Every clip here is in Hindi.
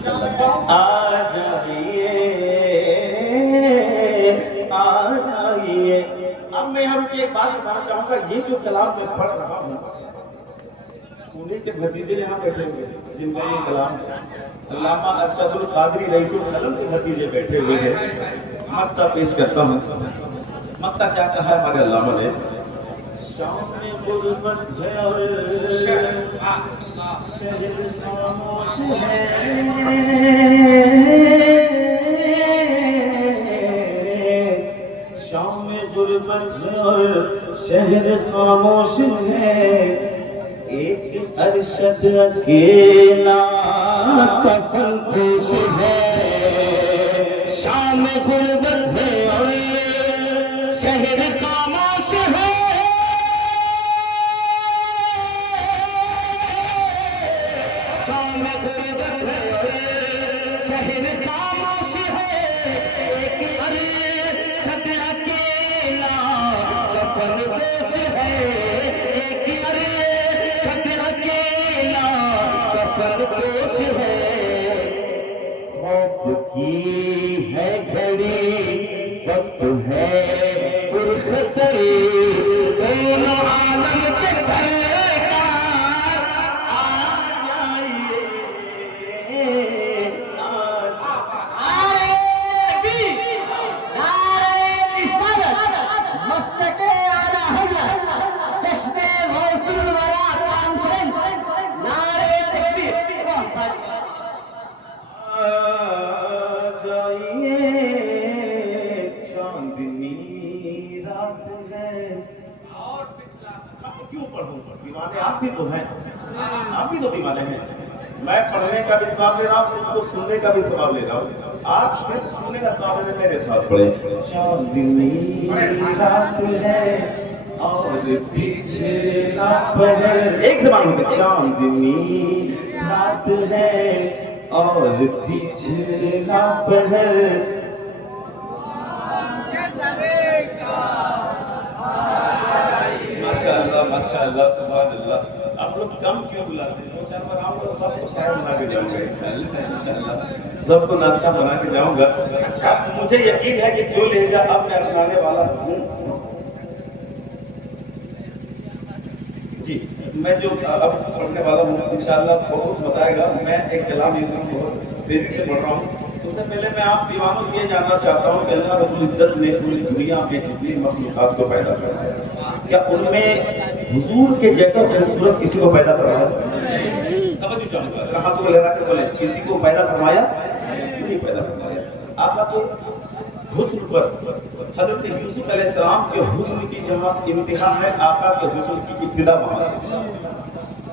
आ जाइए आ जाइए। अब मैं यहाँ रुके एक बात बताना चाहूंगा, ये जो कलाम मैं पढ़ रहा हूँ उन्हीं के भतीजे यहाँ बैठे हुए जिनका ये कलाम अल्लामा अरशदुल कादरी रईसुल कलम के भतीजे बैठे हुए हैं। मक्ता पेश करता हूँ। मक्ता क्या कहा है हमारे अल्लामा ने? शाम में गुर्बत है और शहर खामोश है, शाम में गुर्बत है और शहर खामोश है, एक अरशद अकेला कफन पोश है। शाम में गुर्बत है और शहर खामोश है, शाम में गुर्बत है और शहर खामोश है, एक अरशद अकेला कफन पोश है, एक अरशद अकेला कफन पोश है। खौफ की है घड़ी वक्त है पुरखतर, दोनों आलम के सरकार आ जाइए दीवाने आप भी तो हैं, आप भी तो दीवाने हैं। मैं पढ़ने का भी सवाब ले रहा हूँ, तुमको सुनने का भी सवाब ले रहा हूँ। आप सिर्फ सुनने का सवाब है, मेरे साथ पढ़े। चांदनी रात है और पीछे पहर, एक जबान होगा। चांदनी रात है और पीछे पहर, माशाअल्लाह माशाअल्लाह सुभान अल्लाह। आप लोग कम क्यों बुलाते हैं? 2-4 बार आऊंगा सबको शायर बना के जाऊंगा इंशाअल्लाह, सबको नाश्ता बना के जाऊंगा। अच्छा, मुझे यकीन है कि जो लहजा अब मैं अपनाने वाला हूँ जी, मैं जो अब पढ़ने वाला हूँ इंशाअल्लाह बहुत बताएगा। मैं एक कलाम बहुत तेजी से पढ़ रहा हूँ। उससे पहले मैं आप दीवानों से ये जानना चाहता हूँ कि अल्लाह रब्बुल इज्जत ने पूरी दुनिया में जितनी मखलूकात को पैदा किया है, क्या उनमें हुजूर के जैसा खूबसूरत किसी को पैदा करवाया? तवज्जो चाहूंगा, जरा हाथों को लगा के बोले, किसी को पैदा फरमाया? नहीं पैदा फरमाया। आका तो हुस्न पर हजरत यूसुफ अलैहिस्सलाम के हुस्न की जहाँ इंतहा है, आका के हुस्न की इब्तिदा वहां से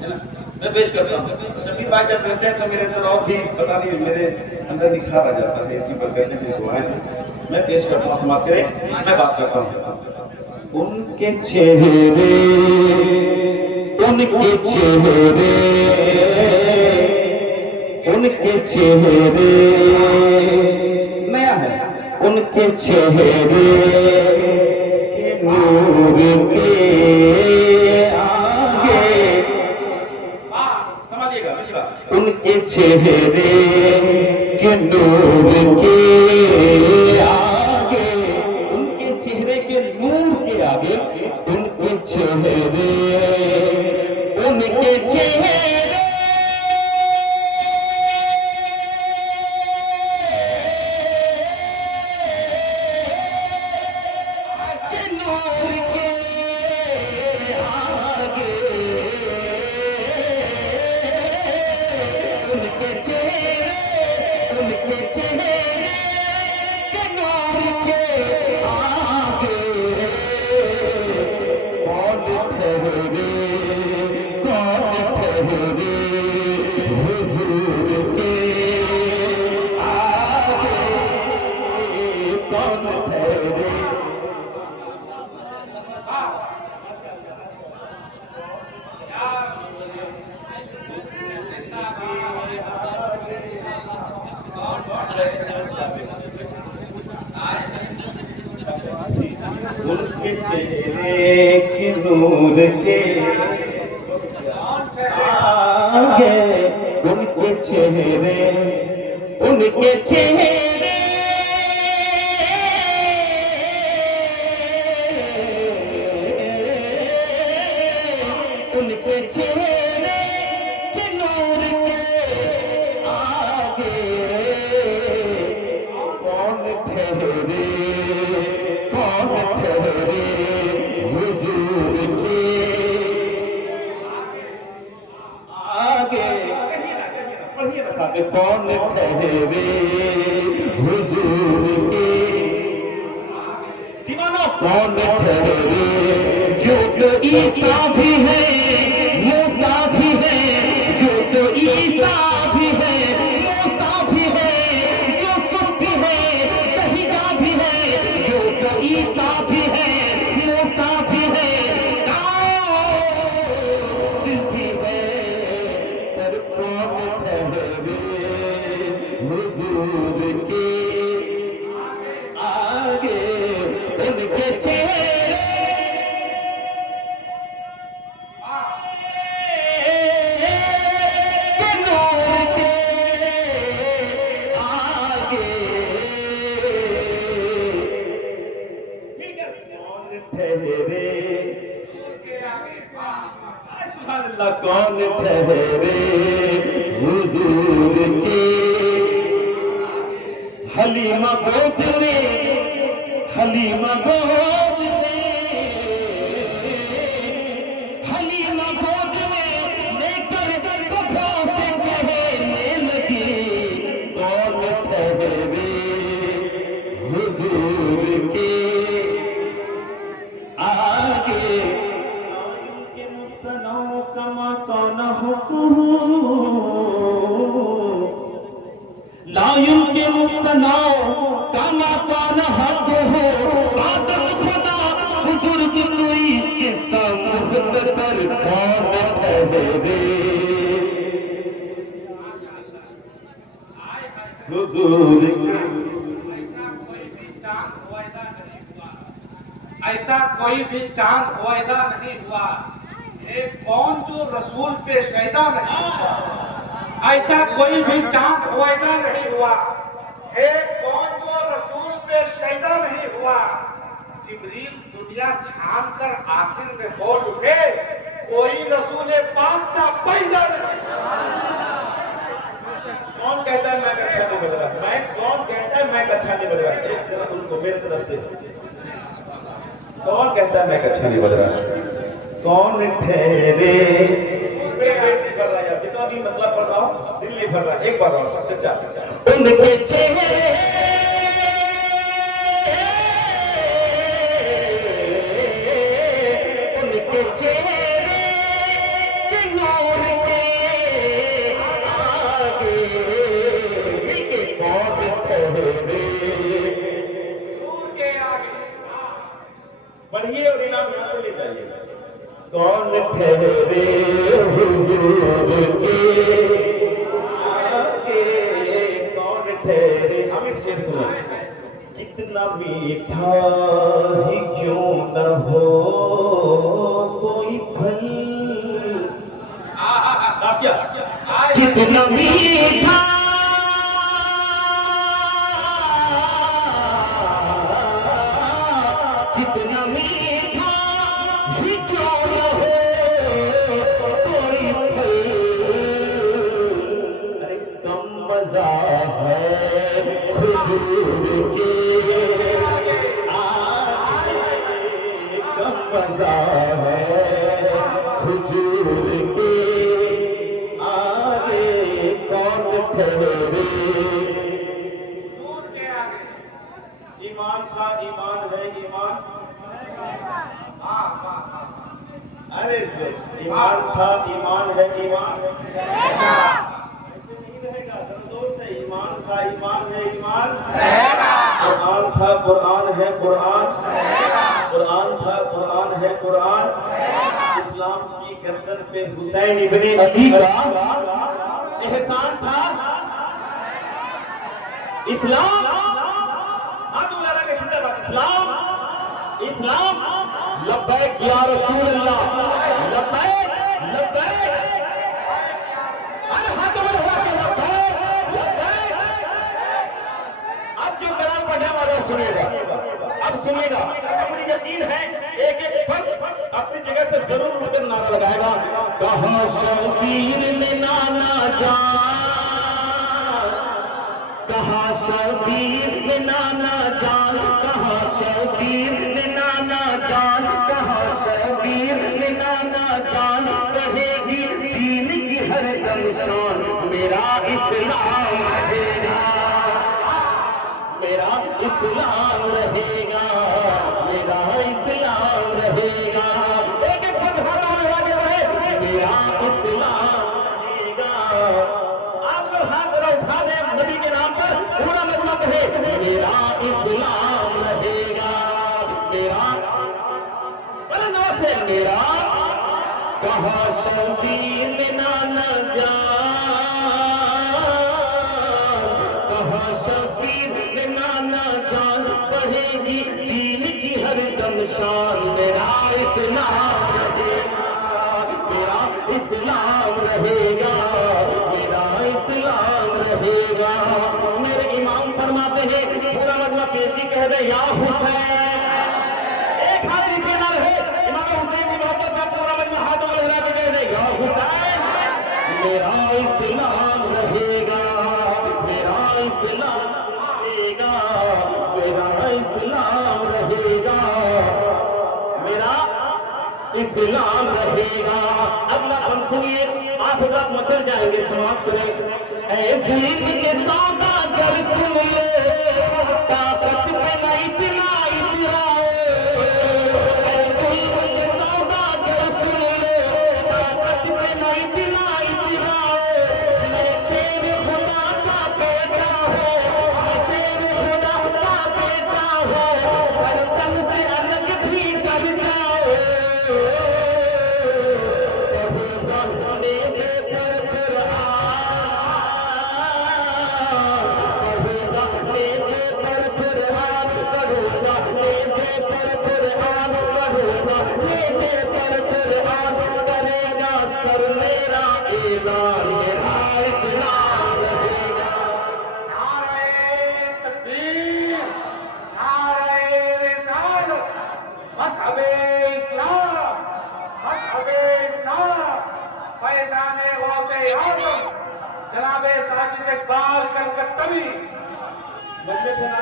है ना। मैं पेश करता हूँ। शमीर भाई जब रहते हैं तो मेरे अंदर और भी पता नहीं मेरे अंदर निखार आ जाता है, इतनी बरकतें की दुआएं हैं। मैं पेश करता हूँ, समाप्त करें, मैं बात करता हूँ। उनके चेहरे, उनके चेहरे, उनके चेहरे नया है, उनके चेहरे के नूर के आगे, समझिएगा उनके चेहरे के नूर के आगे, उनके चेहरे के नूर के आगे, उनके चेहरे, उनके चेहरे उनके चेहरे के नूर के आगे, उनके चेहरे उनके चेहरे उनके चेहरे के नूर के आगे कौन ठहरे हुजूर के आगे पढ़िए ना साथ में। कौन ठहरे हुजूर के दीवानो कौन ठहरे जो तो ईसा भी है मूसा भी है जो तो ईसा भी है मूसा भी है यूसुफ भी है दहिया भी है जो तो ईसा भी है मूसा भी है दाऊद भी है पर कौन ठहरे हुजूर के आगे उनके चेहरे के नूर के आगे कौन ठहरे सुभान अल्लाह। कौन ठहरे हुजूर के हलीमा गोद में हलीमा गोद में हलीमा गोद में लेकर सफा से कहने लगी कौन ठहरे हुजूर के आगे के मुसनौ कमा कौन हुकुम ला युमकिन मुस्तनाओ कमा कान हक हो आदम खुदा बुजुर्ग कोई किस्सा मुख्तसर कौन ठहरे हुजूर के ऐसा कोई भी चांद पैदा नहीं हुआ। एक कौन जो रसूल पे शैदा नहीं हुआ। ऐसा कोई भी चांद पैदा नहीं हुआ। एक कौन जो रसूल पे शैदा नहीं हुआ। जिब्रील दुनिया छान कर आखिर में बोल उठे कोई रसूल पाक सा पैदा नहीं हुआ। कौन कहता है मैं अच्छा नहीं बज रहा? मैं कौन कहता है मैं अच्छा नहीं बज रहा? एक जरा उनको मेरे तरफ से कौन कहता है मैं अच्छा नहीं बज रहा? कौन ठहरे पेट नहीं भर रहा यार, जितना भी मतलब पढ़ रहा हूँ दिल नहीं भर रहा। एक बार और अच्छा उनके चेहरे उनके चेहरे के नूर के आगे कौन ठहरे के आगे पढ़िए और इनाम यहाँ से ले जाइए। कौन ठहरे हुजूर के आगे कौन ठहरे? आमिर शेर सुनो। कितना मीठा ही क्यों न हो कोई फल। काफिया कितना मीठा कितना मीठा ही क्यों न हो कोई फल अरे कम मजा है खजूर के आगे कम मजा है खजूर के आगे कौन ठहरे दूर के आगे ईमान था ईमान है ईमान। अरे जो ईमान था ईमान है ईमान। ऐसे नहीं रहेगा, जोर से ईमान था ईमान है ईमान। कुरान था कुरान है कुरान। कुरान था कुरान है कुरान। इस्लाम की गर्दन पे हुसैन इब्ने अली का एहसान था। इस्लाम हाथ उलारा के जिंदाबाद। इस्लाम इस्लाम लब्बैक या रसूल अल्लाह लब्बैक लब्बैक अरे हाथ उठा के लब्बैक लब्बैक अपनी जगह से जरूर उठकर नारा लगाएगा। कहा शबीर ने नाना जान, कहा शबीर ने नाना जान, कहा शबीर ने नाना जान, कहा शबीर ने नाना जान, कहेगी दीन की हर दम शान, मेरा इस्लाम रहेगा, मेरा इस्लाम रहेगा, मेरा इस्लाम रहेगा। एक एक पद हाथ में लगा के रहे, मेरा इस्लाम रहेगा। आप लोग हाथ जरा उठा दें नबी के नाम पर, पूरा मजमा कहे मेरा इस्लाम रहेगा, मेरा बड़ा नवाज है मेरा। कहा शबीर ने नाना जान, कहा शबीर ने नाना जान, बढ़ेगी दीन की हर दम शान, मेरा इस्लाम रहेगा, मेरा इस्लाम रहेगा, मेरा इस्लाम रहेगा। मेरे इमाम फरमाते हैं पूरा मजमा पेशी कह दे या हुसैन, एक हाथ नीचे ना रहे, इमाम हुसैन की मोहब्बत में पूरा मजमा हाथों में लगा के कह दे या हुसैन, मेरा इस्लाम रहेगा, मेरा इस्लाम रहेगा, मेरा इस्लाम रहेगा, मेरा इस्लाम रहेगा। अगला हम सुनिए, आप लोग मचल जाएंगे, समाप्त करें। ऐसे के सौदागर सुन ले, ताकत पे ना इतना इतराए, ऐसे के सौदागर सुन ले, ताकत पे ना इतना इतराए, मैं शेर खुदा का बेटा हूँ, मैं शेर खुदा का बेटा हूँ, सरतन से अलग भी कर जाओ, कभी बंदे से पर करेगा सर मेरा ऐलान, मेरा इस्लाम रहेगा। नारे तकबीर, नारे रिसालत, मज़हबे इस्लाम, मज़हबे इस्लाम, फैज़ाने गौसे आज़म जनाबे साजिद इकबाल कलकत्तवी। मजलिस से ना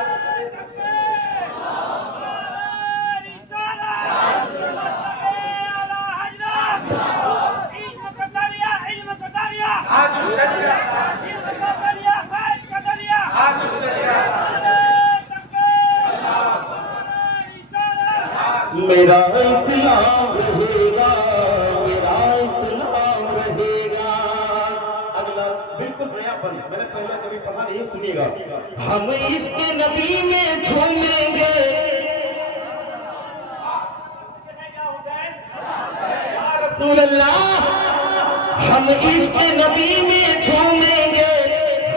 आज शरिया, आज शरिया, मेरा इस्लाम रहेगा, मेरा इस्लाम रहेगा। अगला बिल्कुल नया बंद, मैंने पहले कभी पढ़ा नहीं, सुनिएगा। हम इश्क नबी में झूमेंगे, रसूल अल्लाह, हम इश्क नबी में झूमेंगे,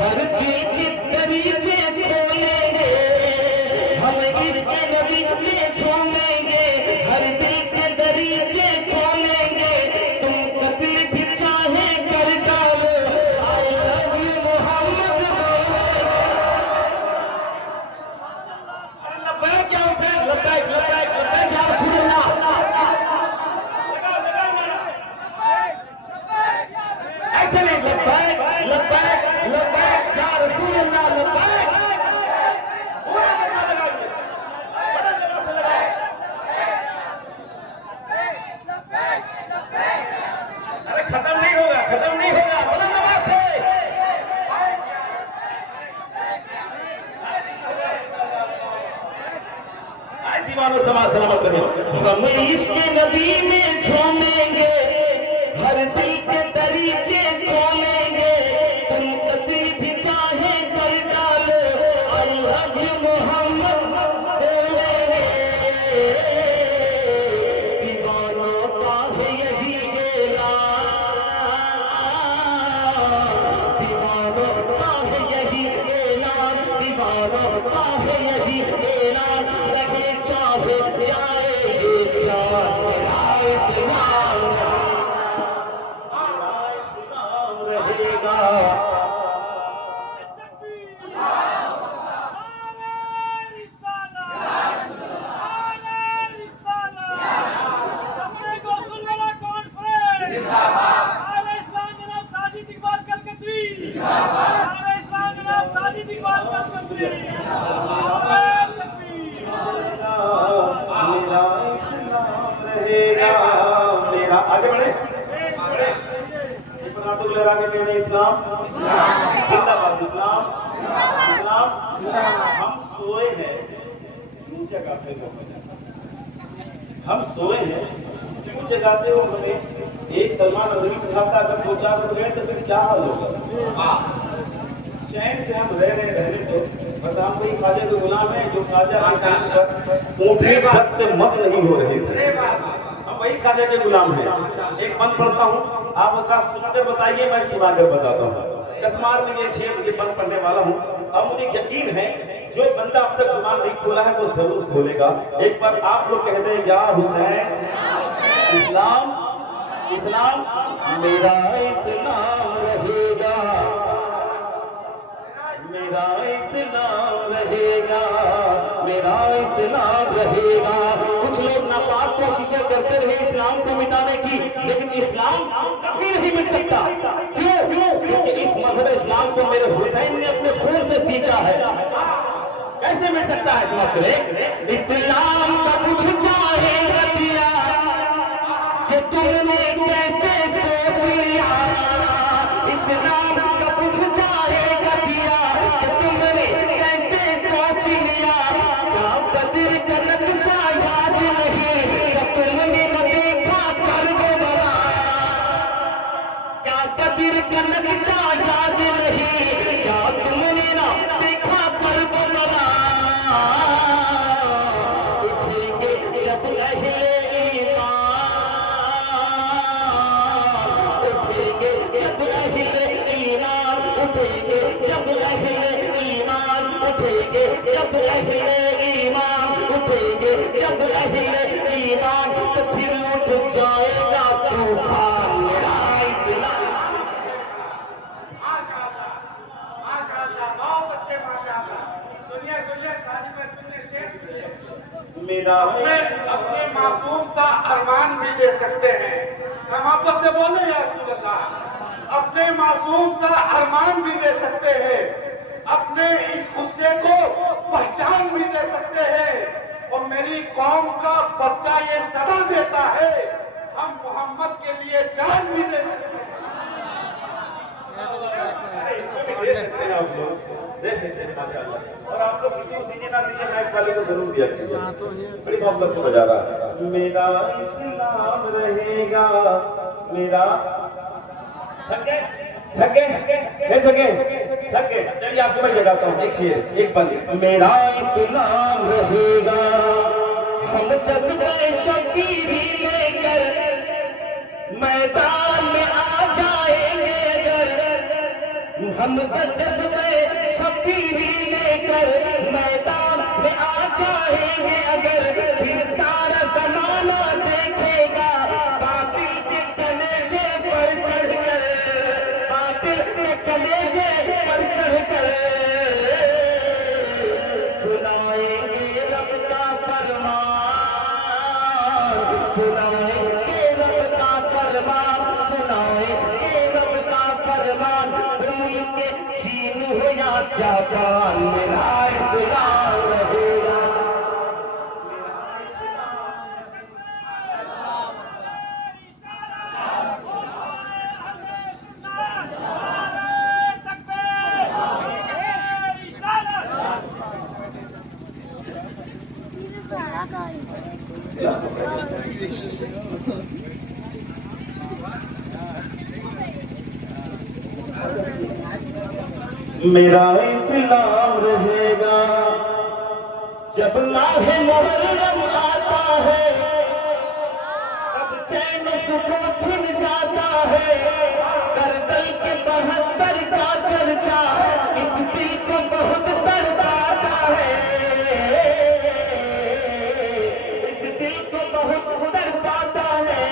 हर दिल के दरीचे खोलेंगे, हम इश्क नबी में झूमेंगे, हर दिल के दरीचे खोलेंगे, तुम कत्ल भी चाहे कर डालो, आई लव यू मोहम्मद बोलेंगे। लब्बैक या हुसैन, लब्बैक लब्बैक लब्बैक या रसूल अल्लाह। ऐसे नहीं, लब्बैक लब्बैक मेरा इस्लाम रहेगा, मेरा आगे बढ़े तो लहरा के कहने इस्लाम जिंदाबाद, इस्लाम इस्लाम। हम सोए हैं, क्यों जगाते हो हमें? हम सोए हैं, क्यों जगाते हो हमें? एक सलमान अदमी उठाता, अगर दो चार हो गए तो फिर क्या हाल होगा? चैन से हम रह रहे रहने तो बता, हम वही ख्वाजा के गुलाम है जो ख्वाजा के टाइम पर ऊँटनी बस से मस नहीं हो रहे थे। हम वही ख्वाजा के गुलाम हैं। एक मन पढ़ता हूँ, आप उसका सुनकर बताइए, मैं सुनाकर बताता हूँ। कसमार में ये शेर ये बंद पढ़ने वाला हूँ। अब मुझे यकीन है जो बंदा अब तक जुबान नहीं खोला है वो जरूर खोलेगा। एक बार आप लोग कह दें, या हुसैन इस्लाम इस्लाम, मेरा इस्लाम रहेगा, मेरा इस्लाम रहेगा, मेरा इस्लाम रहेगा। कुछ लोग नापाक कोशिशें करते रहे इस्लाम को मिटाने की, लेकिन इस्लाम कभी नहीं मिट सकता। क्यों? क्योंकि इस मजहब इस्लाम को मेरे हुसैन ने अपने खून से सींचा है। कैसे मिट सकता है? इस्लाम का कुछ चाहेगा दिया कि तुमने कैसे सोच लिया, इस्लाम का कुछ चाहेगा दिया कि तुमने कैसे सोच लिया। क्या कदर का नक्शा याद नहीं कि तुमने न देखा करबला, क्या कदर का नक्शा याद नहीं क्या तुमने न देखा करबला। उठेंगे जब अहले उठेंगे जब अहले ईमान, उठेंगे जब अहले ईमान, उठेंगे जब अहले ईमान, तो फिर उठ जाएगा तूफान। मेरा इस्लाम। माशाअल्लाह, माशाअल्लाह, बहुत अच्छे, माशाअल्लाह। सुनिए सुनिए साजिद भाई, सुनिए शेर सुनिए। मेरा अपने मासूम सा अरमान भी दे सकते हैं। हम आप लोग से बोले या रसूल अल्लाह, अपने मासूम सा अरमान भी दे सकते हैं, अपने इस गुस्से को पहचान भी दे सकते हैं। और मेरी कौम का बच्चा ये सदा देता है, हम मोहम्मद के लिए जान भी दे सकते हैं। दे सकते हैं, आप लोग दे सकते हैं माशाअल्लाह। और आप लोग किसी को दीजिए ना दीजिए, मैं वाले को जरूर दिया कीजिए। बड़ी मोहब्बत से बजा रहा है। मेरा इस्लाम रहेगा, मेरा थके थके थके थके। चलिए आपको मैं जगाता हूँ एक शेर, एक पल। मेरा इस्लाम रहेगा, हम जज्बे शकीरी लेकर मैदान में आ जाएंगे अगर, हम जज्बे शकीरी लेकर मैदान में आ जाएंगे अगर, फिर सारा जमाना देखेगा बातिल के कलेजे पर चढ़कर, बातिल के कलेजे पर चढ़कर सुनाएंगे रब का फरमान, सुनाएंगे रब का फरमान, सुनाएंगे रब का फरमान। मुल्क चीन हो या जापान, मेरा इस्लाम रहेगा। मेरा इस्लाम रहेगा, जब माह मुहर्रम आता है तब चैन सुकून छिन जाता है। करबल के 72 का चर्चा इस दिल को बहुत तड़पाता है, इस दिल को बहुत तड़पाता है।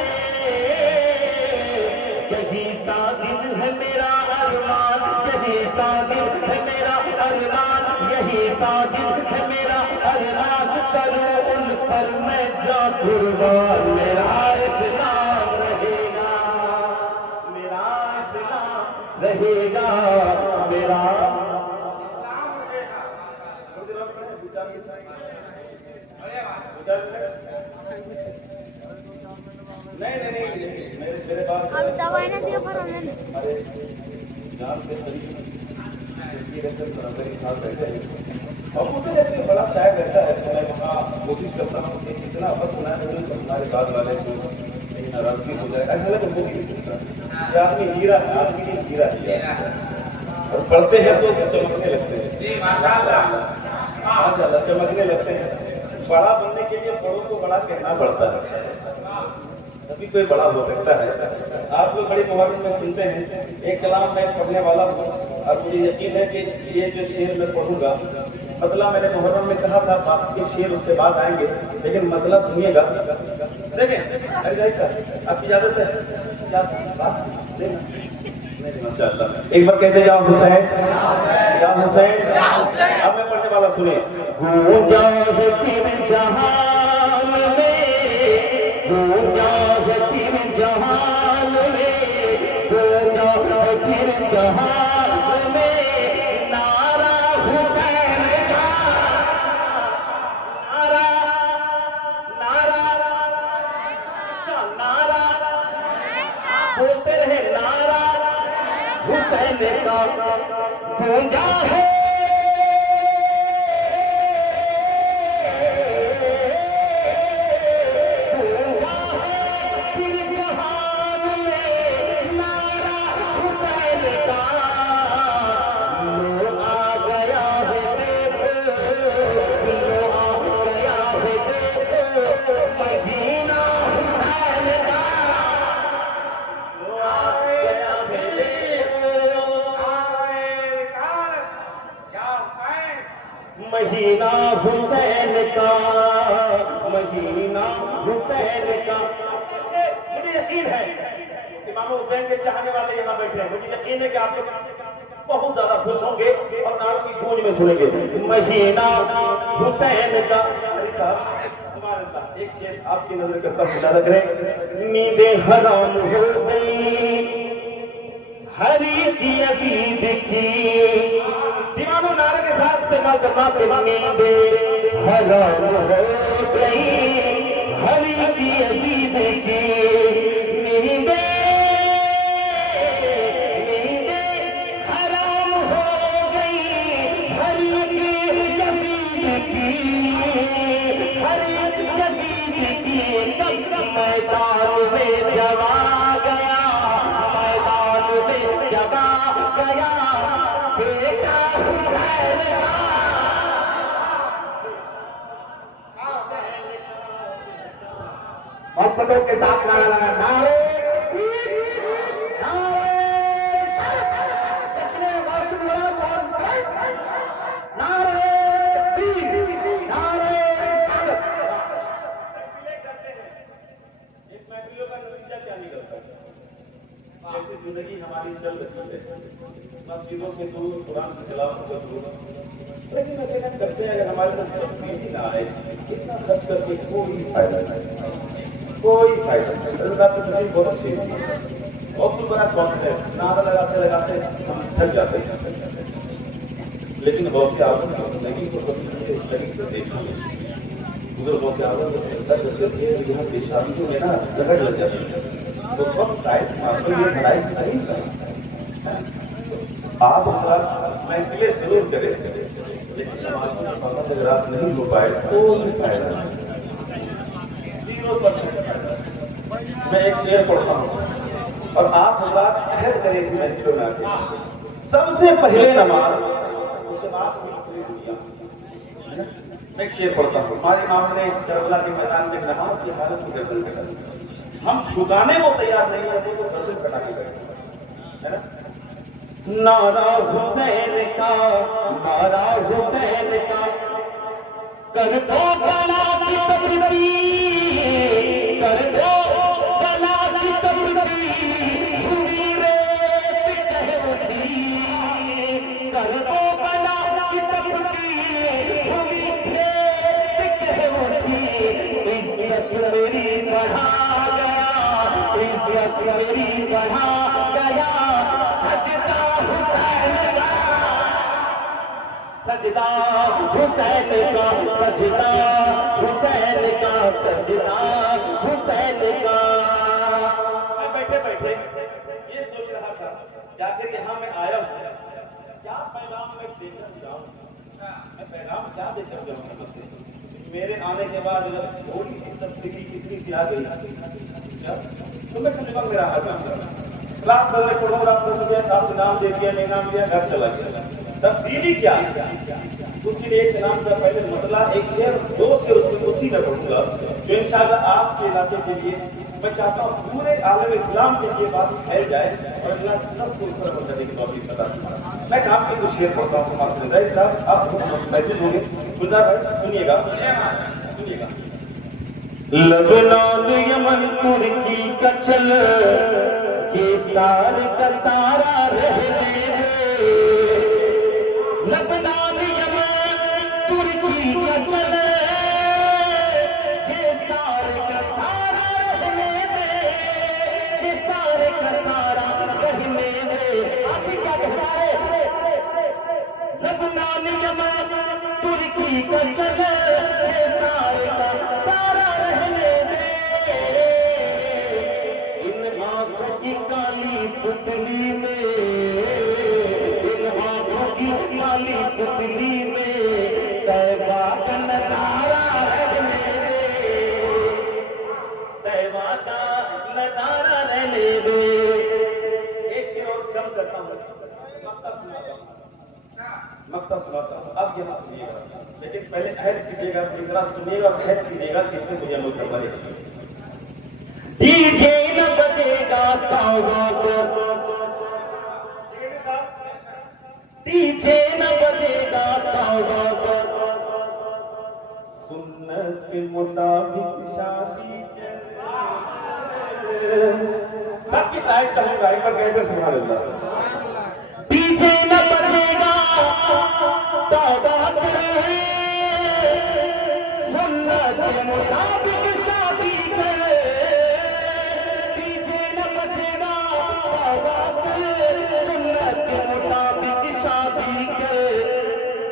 यही साजिद है मेरा अरमान, यही साजिद है मेरा अरमान, यही साजिद है मेरा अरमान। करो उन पर मैं जा कुर्बान, मेरा इस्लाम रहेगा, मेरा इस्लाम रहेगा, मेरा इस्लाम रहेगा। दवाई ना दियो पर हमने अरे जान से करीब मेरे साथ बैठे हैं और मुझसे जब बड़ा शायर रहता है तो मैं वहाँ कोशिश करता हूँ कि इतना वक्त बनाए मुझे हमारे बाद वाले को कहीं नाराजगी हो जाए, ऐसा लगे हो नहीं सकता। ये आदमी हीरा है, आदमी नहीं हीरा है। और पढ़ते हैं तो चमकने लगते हैं, माशाल्लाह चमकने लगते हैं। बड़ा बनने के लिए बड़ों को बड़ा कहना पड़ता है, तभी कोई बड़ा हो सकता है। आप लोग बड़ी मुबारक में सुनते हैं, एक कलाम मैं पढ़ने वाला हूँ और मुझे यकीन है कि ये जो शेर मैं पढ़ूंगा, मतलब मैंने मुहर्रम में कहा था आपके शेर उसके बाद आएंगे, लेकिन मतलब सुनिएगा। देखें अरे भाई साहब आपकी इजाजत है क्या बात? माशाल्लाह एक बार कहते या हुसैन या हुसैन। अब मैं पढ़ने वाला सुनिए। गूंजा है फिर जहान में, गूंजा है फिर जहान में, गूंजा है फिर जहान में नारा हुसैन का, नारा नारा इसका नारा बोलते रहे, नारा हुसैन का गूंजा है। महीना हुसैन का, महीना हुसैन का। मुझे यकीन है इमाम हुसैन के चाहने वाले यहाँ बैठे हैं, मुझे यकीन है कि आप लोग बहुत ज्यादा खुश होंगे और नारों की गूंज में सुनेंगे महीना हुसैन का। अरे साहब सुभान अल्लाह, एक शेर आपकी नजर करता हूँ, याद करें। नींदें हराम हो गई हरी की अजीद की, दीवानों नारे के साथ इस्तेमाल करना। नींदें हराम हो गई हरी की अजीद की, नींदें हराम हो गई हरी की अजीद की, हरी अजीद की। तब मैदान में जवा गया, मैदान में जवा गया बेटा हुसैन का। मोहब्बतों के साथ नारा लगा, नारे तकबीर, नारे रिसालत, जश्न गौसुल वरा कॉन्फ्रेंस, नारे तकबीर, नारे रिसालत। इस महफिलों का नतीजा क्या निकलता है? जैसे जिंदगी हमारी चल रही है, मस्जिदों से दूर, कुरान की तिलावत से दूर, वैसे नतीजा करते हैं। अगर हमारे पास तकबीर ही ना आए, इतना खर्च करके कोई फायदा नहीं, कोई फायदा नहीं। अल्लाह की तकबीर बहुत अच्छी है, बहुत बड़ा कॉन्फिडेंस, नारा लगाते लगाते हम थक जाते हैं। लेकिन बहुत से आदमी की जिंदगी को तरीके से देखते हैं। बुजुर्ग बहुत से आदमी जब सत्ता करते थे, यहाँ पेशाबियों में ना लकड़ लग जाती है, तो सब टाइट मारते ये लड़ाई सही था। आप महफिलें जरूर करें, लेकिन नमाज में फर्ज अगर आप नहीं हो पाए तो फायदा नहीं, 0% फायदा। मैं एक शेर पढ़ता हूँ और आप हजरात अहद करें इस महफिलों में आके, सबसे पहले नमाज, उसके बाद दुनिया। मैं एक शेर पढ़ता हूँ। हमारे इमाम ने करबला के मैदान में नमाज की हालत में गर्दन कटा, हम झुकाने को तैयार नहीं होते तो गर्दन कटा के बैठे, है ना। नारा हुसैन का, नारा हुसैन का, कर दो बला की तकदीर, कर दो बला की तकदीर, हुई रेत कह उठी, कर दो बला की तकदीर, हुई रेत कह उठी। इज्जत मेरी बढ़ा गया, इज्जत मेरी बढ़ा गया, सजदा हुसैन का, सजदा हुसैन का, सजदा हुसैन का, सजदा हुसैन का। बैठे बैठे जाकर यहाँ मैं आया हूँ, क्या पैगाम मैं देकर जाऊँ, मैं पैगाम क्या देकर जाऊँ यहाँ से? मेरे आने के बाद थोड़ी सी तस्वीर कितनी सी आ गई, तो मैं समझा मेरा हाथ रात भर में पढ़ो, रात भर मुझे आपको नाम दे दिया, नहीं नाम दिया, घर चला गया। तब्दीली क्या? उसके लिए एक नाम का पहले मतलब एक शेर, दो शेर उसी में पढ़ूंगा, जो इंशाअल्लाह आपके इलाके के लिए मैं चाहता हूँ पूरे आलम इस्लाम के लिए बात फैल जाए और अल्लाह से सबको इस तरह करने की तौफीक अता फरमाए। मैं काम के कुछ शेर पढ़ता हूँ समाप्त कर जाए। साहब आप महसूस होंगे, गुलजार भाई सुनिएगा, सुनिएगा। लबनान यमन तुर्की का चल के सार का सारा रहने दे, लबनान यमन तुर्की का चल के सार का सारा रहने दे, के सार का सारा रहने दे। आशिक क्या कहता है? लबनान यमन तुर्की का चल के सार का सारा रहने दे, इन आंखों की काली पुतली में, इन आंखों की काली पुतली में तैबा का नजारा रहने दे, तैबा का नजारा रहने दे। एक शेर और कम करता हूँ, मक्ता सुनाता हूँ, अब यहाँ सुनिएगा, लेकिन पहले अहद कीजिएगा, तीसरा सुनिएगा और अहद कीजिएगा कि इसमें मुझे लोग करवाए। डीजे न बजेगा तौबा को, डीजे न बजेगा तौबा को, सुन्नत के मुताबिक शादी सबकी तारीफ चाहूंगा, एक बार कहकर सुना देता। डीजे न बजेगा तौबा करे, सुन्नत के मुताबिक शादी करे, डीजे न बजेगा तौबा करे, सुन्नत के मुताबिक शादी करे,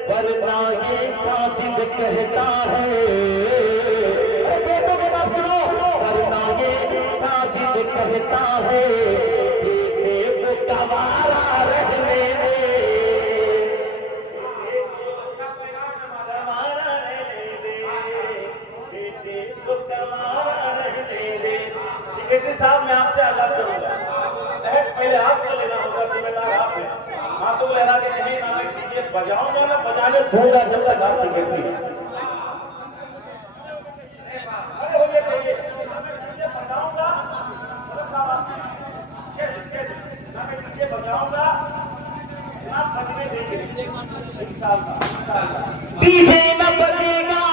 वरना ये साजिद कहता है, बेटों के बात सुनो, वरना ये साजिद कहता है, बेटे को गवारा रहने दे, गवारा रहने दे, बेटे को गवारा रहने दे। सेक्रेटरी साहब मैं आपसे अल्लाह करूंगा, अहद पहले आपसे लेना होगा, जिम्मेदार आप हैं। हाँ तो लहरा के नहीं ना मैं कीजिए, बजाऊंगा ना बजाने दूंगा जब तक आप सेक्रेटरी हैं। अरे हो गया कहिए, बजाऊंगा ना मैं कीजिए, बजाऊंगा ना बजने देंगे इंशाअल्लाह। डीजे न बजेगा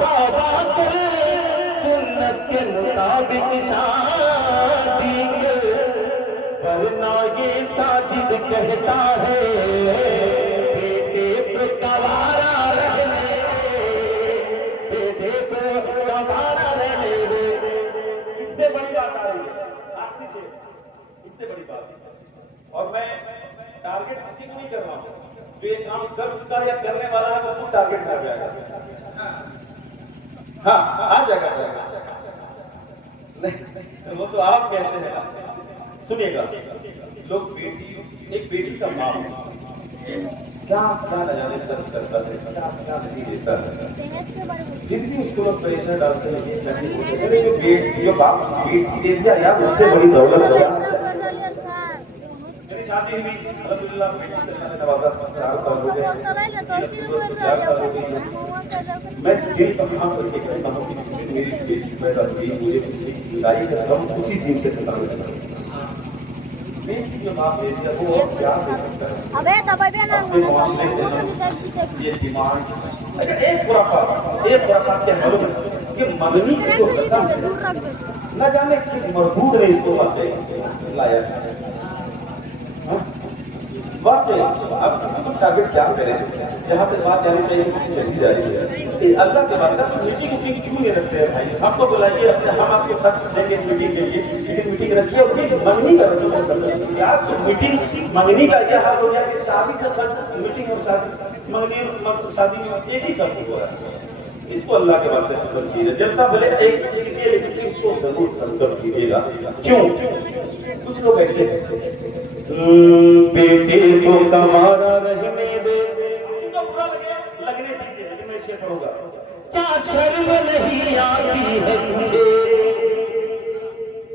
तौबा करे, सुन्नत के मुताबिक शादी कर, वरना ये साजिद कहता है, बेटे को गवारा रहने दे, बेटे को गवारा रहने दे। इससे बड़ी बात आ रही है आखिरी से, इससे बड़ी बात, और मैं टारगेट किसी को नहीं कर रहा हूँ, जो ये काम कर चुका है या करने वाला है वो खुद टारगेट कर जाएगा। हाँ आ जाएगा, नहीं वो तो आप कहते हैं। सुनिएगा, लोग बेटी, एक बेटी का माँ क्या क्या न जाने खर्च करता है, क्या क्या नहीं देता है, फिर भी उसको लोग प्रेशर डालते हैं कि चाहिए, जो बेटी, जो बाप बेटी दे दिया यार, उससे बड़ी दौलत है। मेरी शादी हुई अल्हम्दुलिल्लाह, बेटी से मैंने नवाजा, 4 साल हो गए, 4 साल हो गए। मैं दिल पर हाथ रख के कहता हूँ कि जिस दिन मेरी बेटी पैदा हुई, मुझे उसकी जुदाई का गम उसी दिन से सताने लगा। बेटी जो बाप दे दिया वो और प्यार दे सकता है। अबे तबे ना अपने माशरे से ये डिमांड, अच्छा एक खुराफात के मालूम है कि मदनी की जो कसम न जाने किस मरबूद ने इसको लाया, वाकई अब किसी को टारगेट क्या करें, जहाँ पे बात जानी चाहिए चली जा रही है। अल्लाह के वास्ते मीटिंग मीटिंग क्यों नहीं रखते हैं भाई? हमको बुलाइए, अपने हम आपको खर्च देंगे मीटिंग के लिए, लेकिन मीटिंग रखिए और फिर मंगनी का रस्म करते आज तो मीटिंग मंगनी का क्या हाल हो गया कि शादी से खर्च, मीटिंग और शादी, मंगनी शादी में एक ही खर्च हो रहा है। इसको अल्लाह के वास्ते खत्म कीजिए, जलसा भले एक कीजिए लेकिन इसको जरूर खत्म कीजिएगा। क्यों? कुछ लोग ऐसे हैं बेटे को कमारा रहने दे, तुमको बुरा लगने दीजिए, लेकिन मैं इसे पढ़ूंगा। क्या शर्म नहीं आती है तुझे,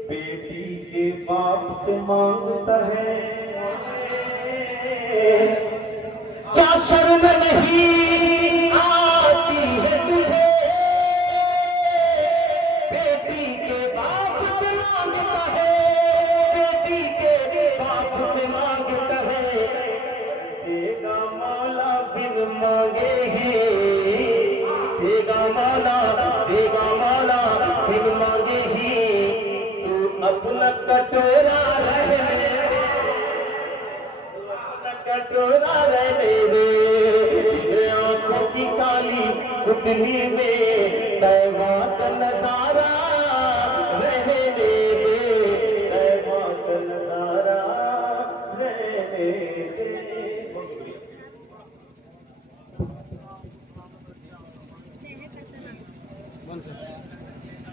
बेटी के बाप से मांगता है, क्या शर्म नहीं आती है तुझे, बेटी के बाप से मांगता है, बेटी के बाप से मांगता है, देगा मौला बिन मांगे ही, देगा मौला बिन मांगे ही, तू अपना कटोरा रहने दे, अपना कटोरा रहने दे, आंखों की काली पुतली में तैवा का नजारा रहने दे, तैवा का नजारा रहने दे।